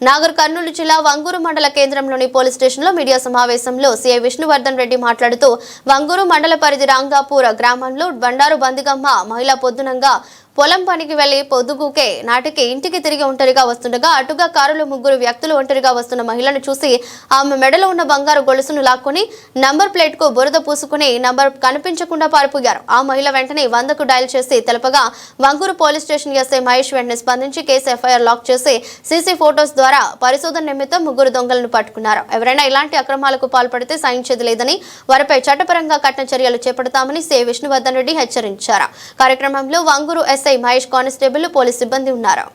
నాగర్ కర్నూలు జిల్లా వంగూరు మండల కేంద్రంలోని పోలీస్ స్టేషన్లో మీడియా సమావేశంలో సీఐ విష్ణువర్ధన్ రెడ్డి మాట్లాడుతూ వంగూరు మండల పరిధి రాంగాపూర్ గ్రామంలో బండారు బందిగమ్మ మహిళా పొద్దునంగా పొలం పనికి వెళ్ళి పొద్దుగుకే నాటికి ఇంటికి తిరిగి ఒంటరిగా వస్తుండగా అటుగా కారులో ముగ్గురు వ్యక్తులు ఒంటరిగా వస్తున్న మహిళను చూసి ఆమె మెడలో ఉన్న బంగారు గొలుసును లాక్కొని నంబర్ ప్లేట్కు బురద పూసుకుని నంబర్ కనిపించకుండా పారిపోయారు. ఆ మహిళ వెంటనే వందకు డయల్ చేసి తెలపగా Vangoor police station SI Mahesh వెంటనే స్పందించి కేసు ఎఫ్ఐఆర్ లాక్ చేసి సీసీ ఫోటోస్ ద్వారా పరిశోధన నిమిత్తం ముగ్గురు దొంగలను పట్టుకున్నారు. ఎవరైనా ఇలాంటి అక్రమాలకు పాల్పడితే సహించేది లేదని వారిపై చట్టపరంగా కఠిన చర్యలు చేపడతామని సి. విష్ణువర్ధన్ రెడ్డి హెచ్చరించారు. కార్యక్రమంలో Vangoor SI Mahesh constable police సిబ్బంది ఉన్నారు?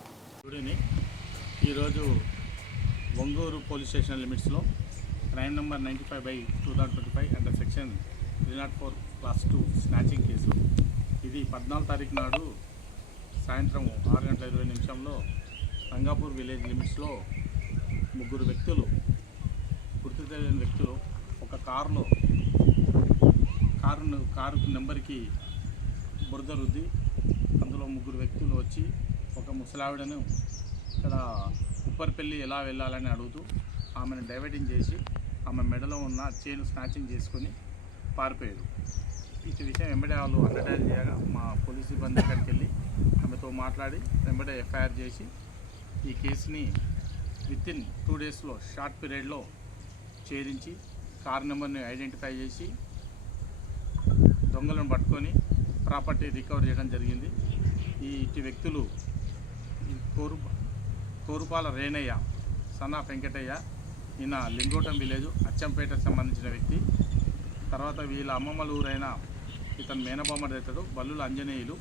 గుడిని ఈరోజు ఒంగూరు పోలీస్ స్టేషన్ లిమిట్స్లో crime number ninety five by two thousand twenty five under section three nought four clause two snatching case. ఇది పద్నాలుగు తారీఖు నాడు సాయంత్రం ఆరు గంటల ఇరవై నిమిషంలో రంగాపూర్ విలేజ్ లిమిట్స్లో ముగ్గురు వ్యక్తులు గుర్తు తెలియని వ్యక్తులు ఒక కారులో కారు కారు నెంబర్కి బురద రుద్ది అందులో ముగ్గురు వ్యక్తులు వచ్చి ఒక ముసలావిడను ఇక్కడ ఉప్పర్పల్లి ఎలా వెళ్ళాలని అడుగుతూ ఆమెను డైవర్టింగ్ చేసి ఆమె మెడలో ఉన్న చైన్ స్నాచింగ్ చేసుకొని పారిపోయారు. ఈ విషయం వెంబడే వాళ్ళు అడ్వర్టైజ్ చేయగా మా పోలీస్ సిబ్బంది అక్కడికి వెళ్ళి ఆమెతో మాట్లాడి వెంబడే ఎఫ్ఐఆర్ చేసి ఈ కేసుని విత్ ఇన్ టూ డేస్లో షార్ట్ పీరియడ్లో ఛేదించి కార్ నెంబర్ని ఐడెంటిఫై చేసి దొంగలను పట్టుకొని ప్రాపర్టీ రికవర్ చేయడం జరిగింది. ఈ ఇట్టి వ్యక్తులు కోరు కోరుపాల రేణయ్య సన్నా వెంకటయ్య ఈయన లింగోటం విలేజ్ అచ్చంపేటకు సంబంధించిన వ్యక్తి. తర్వాత వీళ్ళ అమ్మమ్మల ఊరైన ఇతను మేనబొమ్మడి ఇతడు బల్లుల అంజనేయులు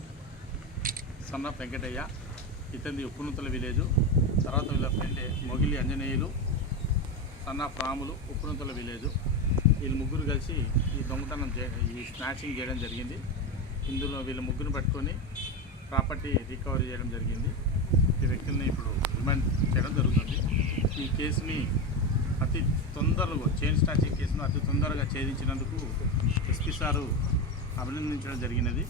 సన్న వెంకటయ్య ఇతనిది ఉప్పునుతల విలేజు. తర్వాత వీళ్ళ ఫ్రెండ్ మొగిలి అంజనేయులు సన్న ప్రాములు ఉప్పునుతల విలేజు. వీళ్ళు ముగ్గురు కలిసి ఈ దొంగతనం ఈ స్నాచింగ్ చేయడం జరిగింది. ఇందులో వీళ్ళ ముగ్గురు పట్టుకొని ప్రాపర్టీ రికవరీ చేయడం జరిగింది. ఈ వ్యక్తుల్ని ఇప్పుడు రిమాండ్ చేయడం జరుగుతుంది. ఈ కేసుని అతి తొందరగా చైన్ స్టాచింగ్ కేసును అతి తొందరగా ఛేదించినందుకు ఎస్పీ సారు అభినందించడం జరిగినది.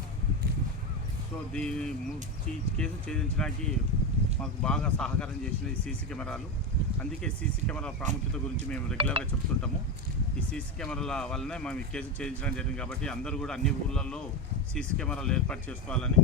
సో దీని ఈ కేసు ఛేదించడానికి మాకు బాగా సహకారం చేసినది సీసీ కెమెరాలు. అందుకే సీసీ కెమెరాల ప్రాముఖ్యత గురించి మేము రెగ్యులర్గా చెప్తుంటాము. ఈ సీసీ కెమెరాల వల్లనే మేము ఈ కేసు ఛేదించడం జరిగింది కాబట్టి అందరూ కూడా అన్ని ఊళ్ళల్లో సీసీ కెమెరాలు ఏర్పాటు చేసుకోవాలని